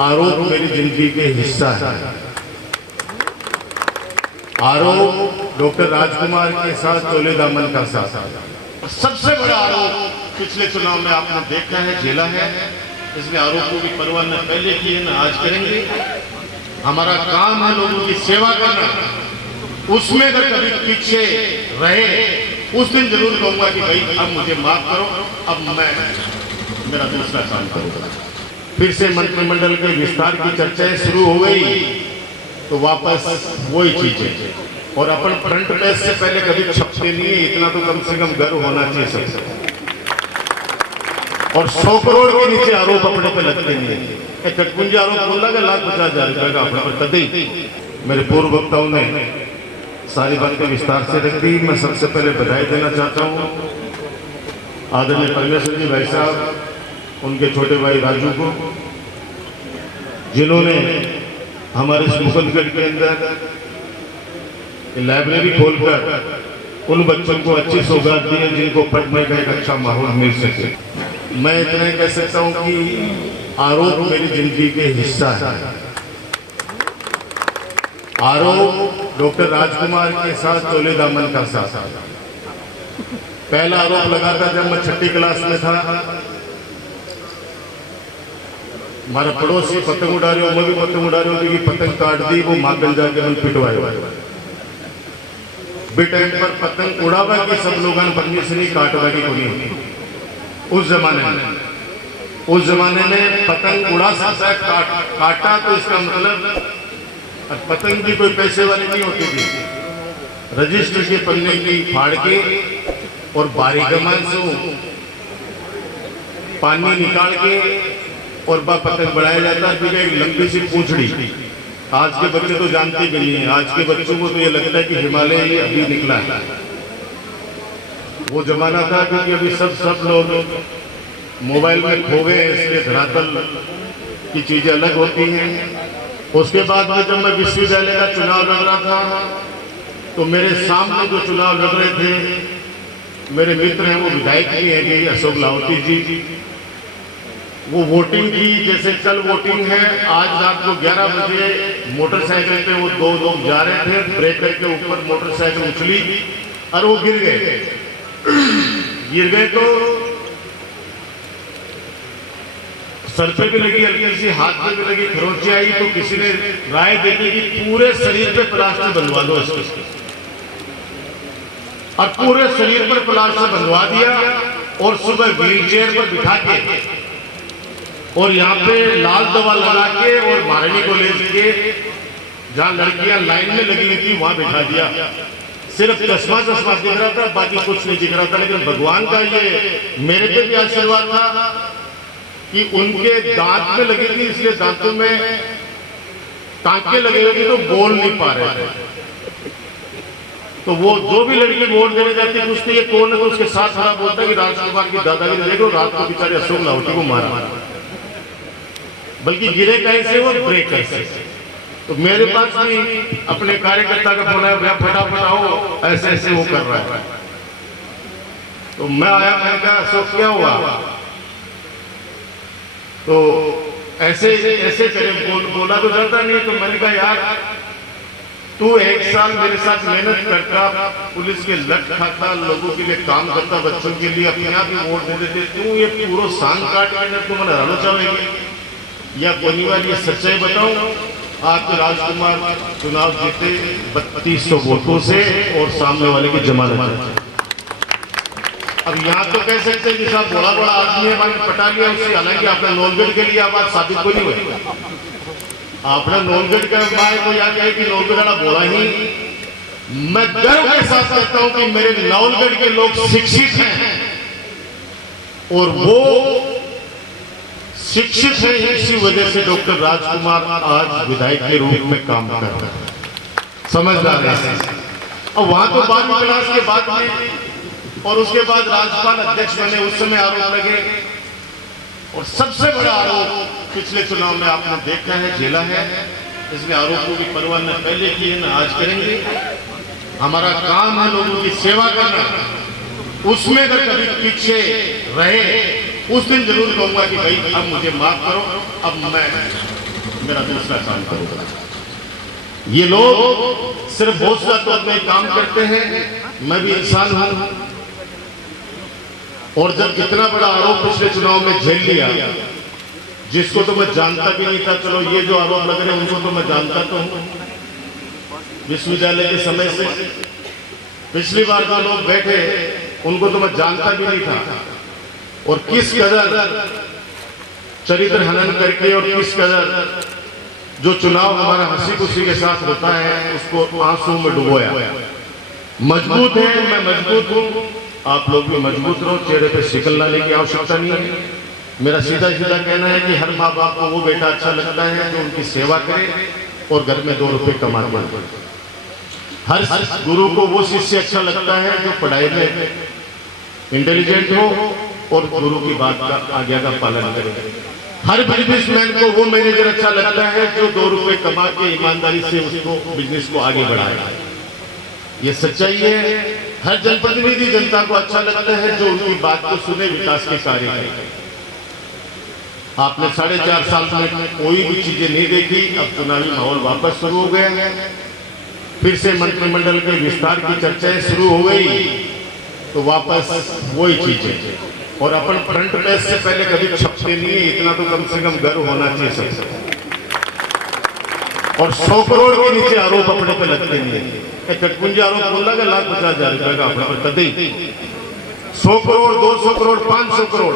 आरोप मेरी जिंदगी के हिस्सा है। आरोप डॉक्टर राजकुमार के साथ चोले दामन का साथ। सबसे बड़ा आरोप पिछले चुनाव में आपने देखा है, झेला है। इसमें आरोपों की परवाह न पहले की है न आज करेंगे। हमारा काम है लोगों की सेवा करना। उसमें अगर कभी पीछे रहे उस दिन जरूर कहूंगा कि भाई अब मुझे माफ करो, अब मैं मेरा दूसरा काम करूंगा। फिर से मंत्रिमंडल के विस्तार की चर्चाएं शुरू हो गई तो वापस वही चीजें, और अपन फ्रंट पेज से पहले कभी छपते नहीं है, इतना तो कम से कम गर्व होना चाहिए सबसे। और 100 करोड़ के नीचे आरोप अपने पे लगते नहीं है। कटपुंजी आरोप बोल रहा 1,50,000 रुपए का अपने पर कभी। मेरे पूर्व वक्ताओं ने सारी बातें विस्तार से रख दी। मैं सबसे पहले बधाई देना चाहता हूँ आदरणीय परमेश्वर जी भाई साहब, उनके छोटे भाई राजू को, जिन्होंने हमारे मुकुंदगढ़ के अंदर लाइब्रेरी खोलकर उन बच्चों को अच्छी सौगात दी है जिनको पढ़ने का एक अच्छा माहौल मिल सके। मैं इतना ही कह सकता हूँ कि आरोप मेरी जिंदगी के हिस्सा है। आरोप डॉक्टर राजकुमार के साथ चोले दामन का साथ। पहला आरोप लगा था जब मैं 6ठी क्लास में था। हमारा पड़ोसी पतंग उड़ा रहे हो, मैं भी पतंग उड़ा रही होती कि पतंग काट दी, वो माकल जाके मैं पिटवाए। बेटाइम पर पतंग उड़ावा की सब लोगों ने परमिशन नहीं काटवा की कोई। उस जमाने में पतंग उड़ा सकता है, काटा तो इसका मतलब पतंग की कोई पैसे वाली नहीं होती थी। रजिस्टर के पन्ने की फाड़ के और बारी कमान से पानी निकाल के और पतंग बढ़ाया जाता है। फिर एक लंबी सी पूंछड़ी। आज के बच्चे तो जानते भी नहीं है। आज के बच्चों को तो ये लगता है कि हिमालय अभी निकला है। वो जमाना था क्योंकि अभी सब लोग मोबाइल में खो गए, इसलिए धरातल की चीजें अलग होती हैं। उसके बाद में जब मैं विश्वविद्यालय का चुनाव लड़ रहा था तो मेरे सामने जो चुनाव लड़ रहे थे, मेरे मित्र हैं, वो विधायक भी हैं कि अशोक लाहौटी जी, वो वोटिंग की। जैसे कल वोटिंग है, आज रात को 11 बजे मोटरसाइकिल पे वो 2 लोग जा रहे थे, ब्रेकर के ऊपर मोटरसाइकिल उछली और वो गिर गए तो सर पे भी लगी हल्की सी, हाथ पे भी लगी, खरोंची आई। तो किसी ने राय दी कि पूरे शरीर पे प्लास्टर बनवा दो इसको, और पूरे शरीर पर प्लास्टर बनवा दिया और सुबह व्हील चेयर पर बिठा के और यहाँ पे लाल दवा लगा के और महारानी कॉलेज के जहाँ लड़कियां लाइन में लगी हुई थी वहां बिठा दिया। सिर्फ चश्मा दिख रहा था, बाकी कुछ नहीं दिख रहा था। लेकिन भगवान का ये मेरे पे भी आशीर्वाद था कि उनके दांत में लगी थी, इसलिए दांतों में टांके लगे हुए थे तो बोल नहीं पा रहे थे। तो वो जो भी लड़की वोट देने जाती है उसने ये कौन है, तो उसके साथ खड़ा बोलता है कि राजकुमार की दादागिरी देखो, रात को बेचारे अशोक लाहौटी को मारा, बल्कि गिरे कहीं से वो ब्रेक कैसे। तो मेरे पास भी अपने कार्यकर्ता का फोन आया, फटाफट आओ, ऐसे ऐसे वो कर रहा है। तो मैं आया, मैंने कहा अशोक क्या हुआ? तो ऐसे ऐसे करे बोला तो डरता नहीं। तो मैंने कहा यार तू 1 साल मेरे साथ मेहनत करता, पुलिस के लट खाता, लोगों के लिए काम करता, बच्चों के लिए, अपने आप ही वोट दे देते, तू ये पूरा सांग काट के तुम हराना चाहेगी या कोई बात? ये सच्चाई बताऊं, आपके राजकुमार चुनाव जीते 3200 वोटों से और सामने वाले की जमानत। अब यहाँ तो कह सकते हैं कि साहब बड़ा आदमी है, मैंने पटा लिया उससे। हालांकि आपने नौलगढ़ के लिए आवाज साबित को नहीं हुई। आपने नौलगढ़ का माए तो याद है कि नौलगढ़ वाला बोला ही। मैं गर्व के साथ कहता हूं कि मेरे नौलगढ़ के लोग शिक्षित हैं और वो शिक्षित है, इसी वजह से डॉक्टर राजकुमार आज विधायक के रूप में काम कर रहे हैं, समझदार है। और वहां तो 12वीं क्लास के बाद में और उसके बाद राज्यपाल अध्यक्ष बने, उस समय आरोप लगे। और सबसे बड़ा आरोप पिछले चुनाव में आपने देखा है, झेला है। इसमें आरोपों की परवाह न पहले की है न आज करेंगे। हमारा काम है लोगों की सेवा करना। उसमें अगर कभी पीछे रहे उस दिन जरूर कहूंगा कि भाई अब मुझे माफ करो, अब मैं मेरा दूसरा काम करूंगा। ये लोग सिर्फ हौसला तौर में काम करते हैं, मैं भी इंसान हूं। और जब इतना बड़ा आरोप पिछले चुनाव में झेल लिया, जिसको तो मैं जानता भी नहीं था, चलो ये जो आरोप लग रहे हैं उनको तो मैं जानता तो हूं विश्वविद्यालय के समय से। पिछली बार जो लोग बैठे उनको तो मैं जानता भी नहीं था, और किस कदर चरित्र हनन करके और किस कदर जो चुनाव हमारा हंसी खुशी के साथ होता है उसको आंसू में डुबोया। मजबूत है, मैं मजबूत हूं, आप लोग भी मजबूत रहो, चेहरे पे शिकल लाने की आवश्यकता नहीं है। मेरा सीधा सीधा कहना है कि हर माँ बाप को वो बेटा अच्छा लगता है जो उनकी सेवा करे और घर में 2 रुपए कमा के। हर गुरु को वो शिष्य अच्छा लगता है जो पढ़ाई में इंटेलिजेंट हो और गुरु की बात का आज्ञा का पालन करे। हर बिजनेसमैन को वो मैनेजर अच्छा लगता है जो 2 रुपए कमा के ईमानदारी से उसको बिजनेस को आगे बढ़ाए। ये सच्चाई है। हर जनप्रतिनिधि जनता को अच्छा लगता है जो उनकी बात को सुने, विकास के कार्य करे। आपने 4.5 साल में कोई भी चीजें नहीं देखी, अब चुनावी माहौल वापस शुरू हो गया है, फिर से मंत्रिमंडल के विस्तार की चर्चाएं शुरू हो गई, तो वापस वही चीजें। और अपन फ्रंट पेज से पहले कभी छपते नहीं है, इतना तो कम से कम गर्व होना चाहिए सबसे। और 100 करोड़ के नीचे आरोप अपने पे लगते नहीं है। कटपुंजी आरोप बोल रहा 1,50,000 रुपए का अपने पर कदे 100 करोड़ 200 करोड़ 500 करोड़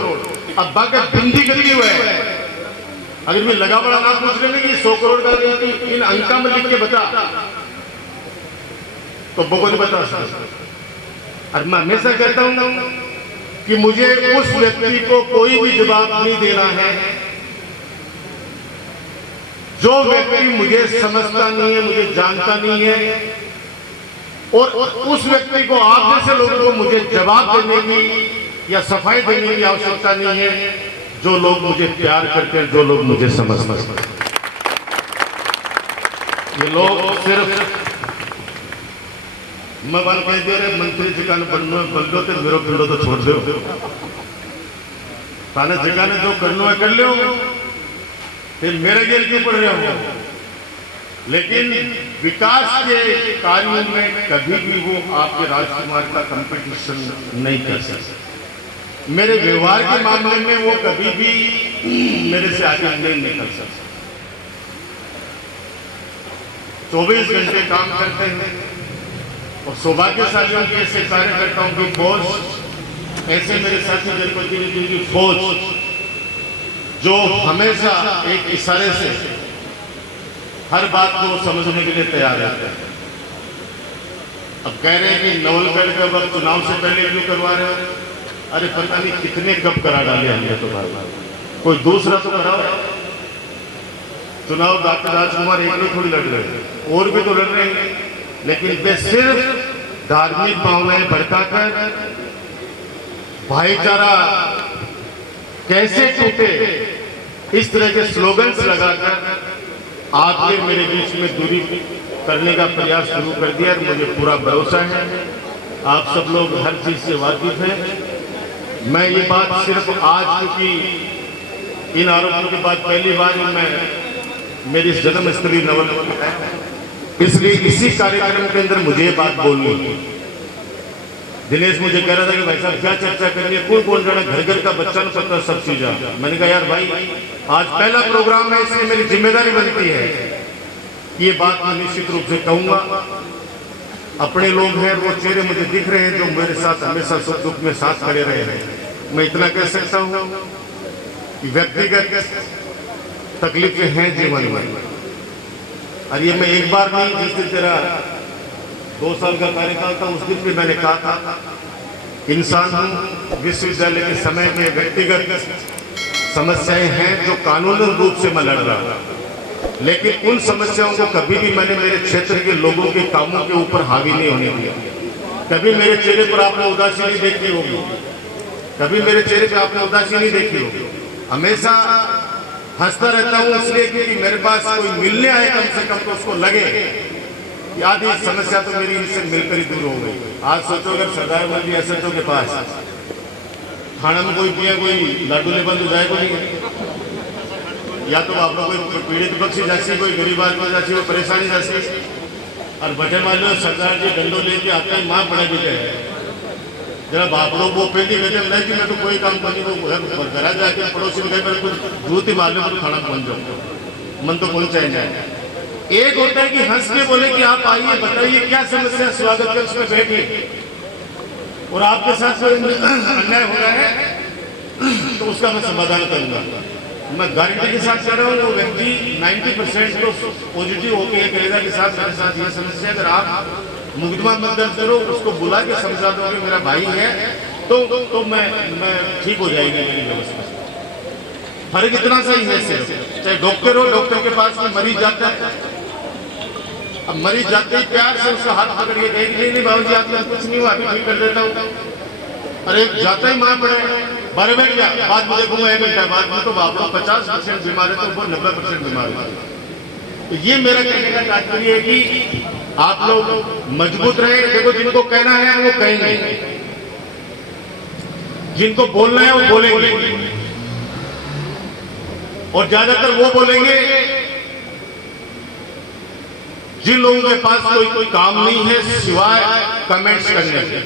अब बाकी बिंदी करी हुआ है। अगर मैं लगा बड़ा ना पूछ लेने की 100 करोड़ का इन अंका में लिख के बता, तो वो नहीं बता सकता। और मैं हमेशा कहता हूं कि मुझे उस व्यक्ति को कोई भी जवाब नहीं देना है जो व्यक्ति मुझे समझता नहीं है, मुझे जानता नहीं है, और उस व्यक्ति को आप जैसे लोगों को मुझे जवाब देने की या सफाई देने की आवश्यकता नहीं है, जो लोग मुझे प्यार करते हैं, जो लोग मुझे समझते हैं। ये लोग सिर्फ मैं बार कह दे रहे मंत्री जी का बन लो तो मेरो पिंडो तो छोड़ दो, थाने जगह ने जो करना है कर लो, फिर मेरे गेल क्यों पड़ रहे हो। लेकिन विकास के कार्यों में कभी भी वो आपके राजकुमार का कंपटीशन नहीं कर सकते। मेरे व्यवहार के मामले में वो कभी भी मेरे से आगे नहीं निकल सकते। 24 घंटे काम करते हैं और सौभाग्यशालियों के ऐसे कार्यकर्ताओं की फौज, ऐसे मेरे साथी जनप्रतिनिधियों की फौज जो हमेशा एक इशारे से हर बात को समझने के लिए तैयार रहते हैं। अब कह रहे हैं कि नवलगढ़ का वक्त चुनाव से पहले क्यों करवा रहे हो? अरे पता नहीं कितने कब करा डाले हमने, तो कोई दूसरा तो कराओ। चुनाव डॉक्टर राजकुमार एक लोग थोड़ी लड़ रहे हैं, और भी तो लड़ रहे हैं, लेकिन वे सिर्फ धार्मिक भावनाएं भड़काकर भाईचारा कैसे टूटे इस तरह के स्लोगन्स लगाकर आपके मेरे बीच में दूरी करने का प्रयास शुरू कर दिया। मुझे पूरा भरोसा है आप सब लोग हर चीज से वाकिफ हैं। मैं ये बात सिर्फ आज, क्योंकि इन आरोपों के बाद पहली बार मैं मेरी जन्मस्थली नवलगढ़ है, इसलिए इसी कार्यक्रम के अंदर मुझे ये बात बोलनी है। दिनेश मुझे कह रहा था कि भाई साहब क्या चर्चा करनी है, कौन कौन जाना, घर घर का बच्चा न पता सब चीजें। मैंने कहा यार भाई आज पहला प्रोग्राम है, इसलिए मेरी जिम्मेदारी बनती है कि ये बात मैं निश्चित रूप से कहूंगा। अपने लोग हैं, वो चेहरे मुझे दिख रहे हैं जो मेरे साथ हमेशा सुख दुख में साथ खड़े रहे हैं। मैं इतना कह सकता हूँ कि व्यक्तिगत तकलीफें हैं जीवन में, और ये मैं एक बार नहीं, जिस दिन तेरा 2 साल का कार्यकाल था उस दिन भी मैंने कहा था, इंसान हूं, विश्वविद्यालय के समय में व्यक्तिगत समस्याएं हैं जो कानूनी रूप से मैं लड़ रहा हूं, लेकिन उन समस्याओं को कभी भी मैंने मेरे क्षेत्र के लोगों के कामों के ऊपर हावी नहीं होने दिया। कभी मेरे चेहरे पर आपने उदासी नहीं देखी होगी, कभी मेरे चेहरे पर आपने उदासी नहीं देखी होगी। हमेशा हंसता रहता हूँ इसलिए क्योंकि मेरे पास कोई मिलने आए कम से कम तो उसको लगे कि आधी समस्या तो मेरी इनसे मिलकर ही दूर हो गई। आज सोचो अगर सरदार मंडी एसएचओ के पास थाना में कोई पिया कोई लाडू ले बंद हो जाए, कोई या तो આપણો કોઈ પીડિત પક્ષી જશે, કોઈ ગરીબ આદમી જશે, કોઈ પરેશાनी જશે, और बटे मान लो सरदार जी डंडो लेके आता है, माँ पड़ा भी गए जरा बापड़ो वो पहली कहते नहीं कि मैं तो कोई काम करनी, वो घर जाके पड़ोसी में गए पर कुछ दूध ही मारने पर खाना बन जाओ, मन तो कौन चाहे जाए। एक होता है कि हंस के बोले कि आप आइए बताइए क्या समस्या, स्वागत कर उसमें बैठिए, और आपके साथ कोई अन्याय हो रहा है तो उसका मैं समाधान करूंगा। मैं गारंटी के साथ कह रहा हूँ, वो व्यक्ति 90% तो पॉजिटिव होकर ये कहेगा कि साहब मेरे साथ ये समस्या है, अगर आप मुकदमा मत दर्ज करो, उसको बुला के समझा दो कि मेरा भाई है तो मैं ठीक हो जाएगी मेरी व्यवस्था। फर्क इतना सा ही है सिर्फ, चाहे डॉक्टर हो, डॉक्टर के पास में मरीज जाता है, अब मरीज जाते ही प्यार से उसका हाथ पकड़िए, नहीं बाबूजी आपने कुछ नहीं हुआ, अभी ठीक कर देता हूँ। अरे जाता ही मार पड़े, बारे बैठ गया, बाद में देखूंगा 1 घंटा बाद में तो बाप 50% बीमार है, तो वो 90% बीमार है। तो ये मेरा कहने का तात्पर्य है कि आप लोग मजबूत रहे। देखो जिनको कहना है वो कहेंगे, जिनको बोलना है वो बोलेंगे, और ज्यादातर वो बोलेंगे जिन लोगों के पास कोई काम नहीं है सिवाय कमेंट्स करने के।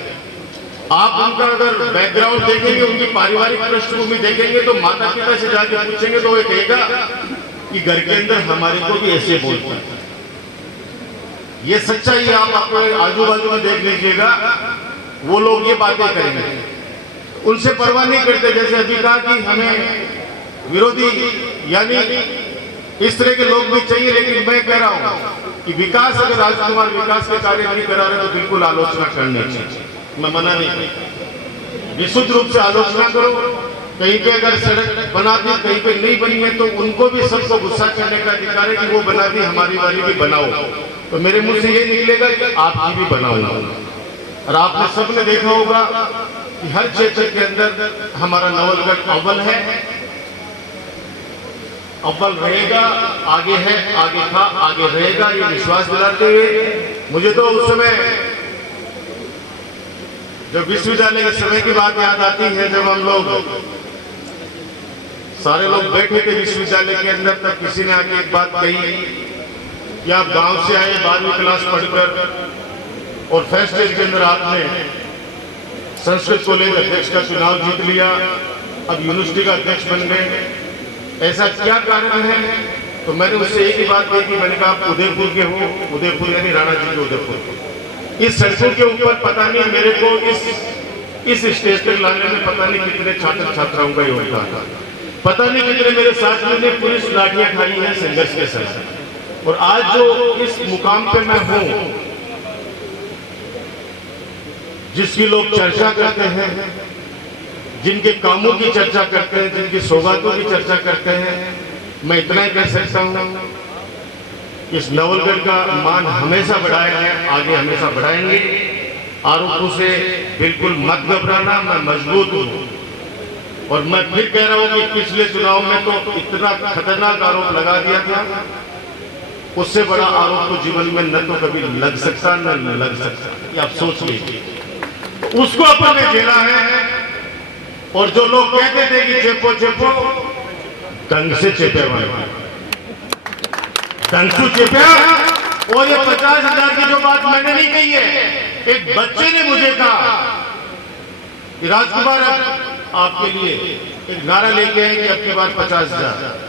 आप उनका अगर बैकग्राउंड देखेंगे, उनकी पारिवारिक पृष्ठभूमि देखेंगे, तो माता पिता से जाके पूछेंगे तो वो कहेगा कि घर के अंदर हमारे को भी ऐसे बोलता है। ये सच्चाई आप अपने आजू बाजू में देख लीजिएगा, वो लोग ये बातें करेंगे, उनसे परवाह नहीं करते। जैसे अभी कहा कि हमें विरोधी यानी इस तरह के लोग भी चाहिए, लेकिन मैं कह रहा हूं कि विकास, अगर राजकुमार विकास के कार्य नहीं करा रहे तो बिल्कुल आलोचना करनी चाहिए, मैं मना नहीं, विशुद्ध रूप से आलोचना करो। कहीं पे अगर सड़क बना दी, कहीं पे नहीं बनी है, तो उनको भी सबको गुस्सा करने का अधिकार है कि वो बना दी, हमारी वाली भी बनाओ। तो मेरे मुंह से ये निकलेगा कि आपकी भी बनाऊंगा। और आपने सबने देखा होगा कि हर क्षेत्र के अंदर हमारा नवलगढ़ अव्वल है, अव्वल रहेगा, आगे है, आगे था, आगे रहेगा, ये विश्वास दिलाते हुए मुझे तो उस समय जब विश्वविद्यालय के समय की बात याद आती है, जब हम लोग सारे लोग बैठे थे विश्वविद्यालय के अंदर, तब किसी ने आके एक बात कही कि आप गांव से आए 12वीं क्लास पढ़कर और फर्स्ट स्टेज के अंदर आपने संस्कृत कॉलेज अध्यक्ष का चुनाव जीत लिया, अब यूनिवर्सिटी का अध्यक्ष बन गए, ऐसा क्या कारण है? तो मैंने उससे एक ही बात कही कि मैंने कहा आप उदयपुर के हो, उदयपुर यानी राणा जी के उदयपुर। इस सड़कों के ऊपर पता नहीं मेरे को इस स्टेज तक लाने में पता नहीं कितने छात्र छात्राओं का योगदान था, पता नहीं कितने मेरे साथियों ने पुलिस लाठियां खाई हैं संघर्ष के साथ। और आज जो इस मुकाम पे मैं हूं, जिसकी लोग चर्चा करते हैं, जिनके कामों की चर्चा करते हैं, जिनकी सौगातों की चर्चा करते हैं, मैं इतना ही कह सकता हूं, इस नवलगढ़ का मान हमेशा बढ़ाया है, आगे हमेशा बढ़ाएंगे। आरोपों से बिल्कुल मत घबराना, मैं मजबूत हूं। और मैं फिर कह रहा हूं कि पिछले चुनाव में तो इतना खतरनाक आरोप लगा दिया था, उससे बड़ा आरोप तो जीवन में न तो कभी लग सकता न लग सकता, ये आप सोच लीजिए। उसको अपन ने झेला है। और जो लोग कहते थे कि चेपो चेपो, ढंग से चेपे ढंग से चेपे। और ये 50,000 की जो बात मैंने नहीं कही है, एक बच्चे ने मुझे कहा कि राजकुमार आपके लिए एक नारा लेके आए कि आपके पास 50,000।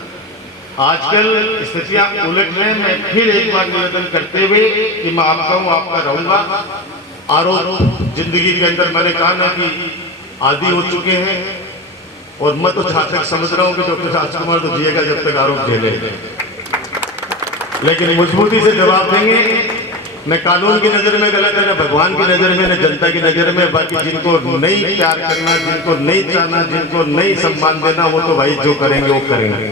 आजकल स्थितियां उलट रहे। मैं फिर एक बार निवेदन करते हुए कि मैं आपका हूं, आपका रहूंगा। आरोप जिंदगी के अंदर मैंने कहा ना कि आदि हो चुके हैं, और मैं तो जहां तक समझ रहा हूं कि डॉक्टर राजकुमार तो जिएगा जब तक आरोप झेले, लेकिन मजबूती से जवाब देंगे। न कानून की नजर में गलत है, न भगवान की नजर में, न जनता की नजर में। बाकी जिनको नहीं प्यार करना, जिनको नहीं चाहना, जिनको नहीं सम्मान देना, वो तो भाई जो करेंगे वो करेंगे।